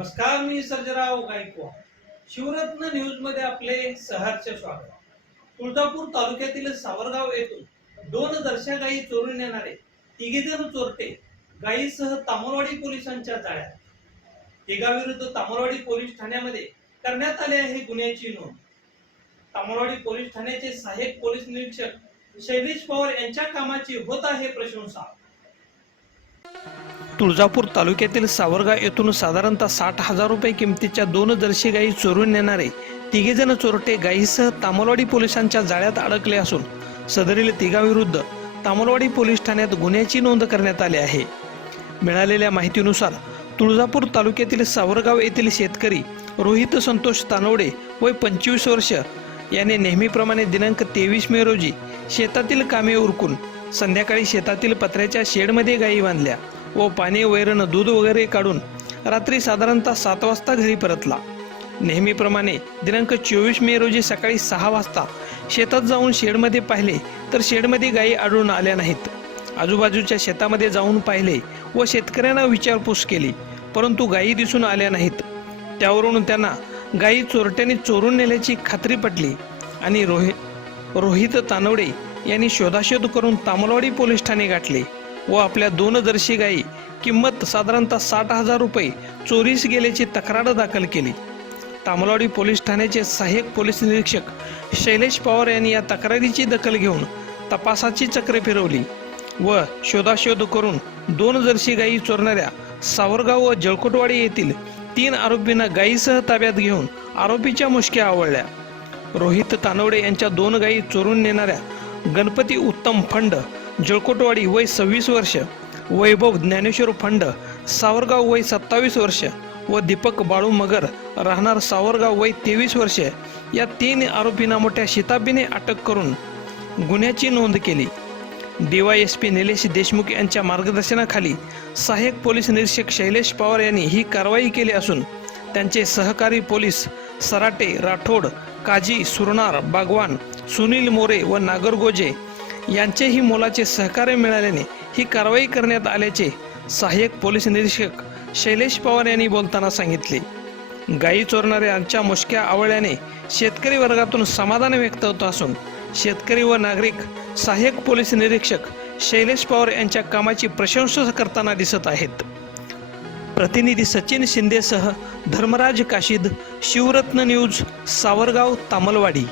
मी सर्जराव गायकवाड. शिवरत्न न्यूजमध्ये आपले सहर्ष स्वागत. तुळजापूर तालुक्यातील सावरगाव येथून दोन दर्शा गायी चोरून नेणारे तिघेजण चोरटे गायीसह तामोरवाडी पोलिसांच्या जाळ्यात. तिघाविरुद्ध तामोरवाडी पोलीस ठाण्यामध्ये करण्यात आले आहे गुन्ह्याची नोंद. तामोरवाडी पोलीस ठाण्याचे सहाय्यक पोलीस निरीक्षक शैलेश पवार यांच्या कामाची होत आहे प्रशंसा. तुळजापूर तालुक्यातील सावरगाव येथून साधारणतः साठ हजार रुपये किमतीच्या दोन जर्सी गायी चोरून नेणारे तिघेजण चोरटे गायीसह तामलवाडी पोलिसांच्या जाळ्यात अडकले असून सदरील तिघाविरुद्ध तामलवाडी पोलीस ठाण्यात गुन्ह्याची नोंद करण्यात आली आहे. मिळालेल्या माहितीनुसार तुळजापूर तालुक्यातील सावरगाव येथील शेतकरी रोहित संतोष तानवडे वय पंचवीस वर्ष. याने नेहमीप्रमाणे दिनांक तेवीस मे रोजी शेतातील कामे उरकून संध्याकाळी शेतातील पत्र्याच्या शेडमध्ये गायी बांधल्या. व पाणी वैरण दूध वगैरे काढून रात्री साधारणतः सात वाजता घरी परतला. नेहमीप्रमाणे दिनांक चोवीस मे रोजी सकाळी सहा वाजता शेतात जाऊन शेडमध्ये पाहिले तर शेडमध्ये गायी आढळून आल्या नाहीत. आजूबाजूच्या शेतामध्ये जाऊन पाहिले व शेतकऱ्यांना विचारपूस केली परंतु गायी दिसून आल्या नाहीत. त्यावरून त्यांना गायी चोरट्याने चोरून नेल्याची खात्री पटली आणि रोहि रोहित तानवडे यांनी शोधाशोध करून तामलवाडी पोलीस ठाणे गाठले. व आपल्या दोन जर्सी गायी किंमत साधारणतः साठ हजार रुपये चोरीस गेल्याची तक्रार दाखल केली. तामलवाडी पोलीस ठाण्याचे सहाय्यक पोलीस निरीक्षक शैलेश पवार यांनी या तक्रारीची दखल घेऊन तपासाची चक्रे फिरवली व शोधाशोध करून दोन जर्सी गायी चोरणाऱ्या सावरगाव व जळकोटवाडी येथील तीन आरोपींना गायीसह ताब्यात घेऊन आरोपीच्या मुश्क्या आवळल्या. रोहित तानवडे यांच्या दोन गायी चोरून नेणाऱ्या गणपती उत्तम फंड जळकोटवाडी वय सव्वीस वर्ष वैभव ज्ञानेश्वर फंड सावरगाव वय सत्तावीस वर्ष व दीपक बाळू मगर राहणार सावरगाव वय तेवीस वर्ष या तीन आरोपींना मोठ्या शिताबीने अटक करून गुन्ह्याची नोंद केली. DY S P Nilesh Deshmukh यांच्या मार्गदर्शनाखाली सहाय्यक पोलीस निरीक्षक शैलेश पवार यांनी ही कारवाई केली असून त्यांचे सहकारी पोलीस सराटे राठोड काजी सुरणार बागवान सुनील मोरे व नागरगोजे यांचेही मोलाचे सहकार्य मिळाल्याने ही कारवाई करण्यात आल्याचे सहाय्यक पोलीस निरीक्षक शैलेश पवार यांनी बोलताना सांगितले. गायी चोरणाऱ्यांच्या मुश्क्या आवळल्याने शेतकरी वर्गातून समाधान व्यक्त होत असून शेतकरी व नागरिक सहाय्यक पोलीस निरीक्षक शैलेश पवार यांच्या कामाची प्रशंसा करताना दिसत आहेत. प्रतिनिधी सचिन शिंदेसह धर्मराज काशीद शिवरत्न न्यूज सावरगाव तामलवाडी.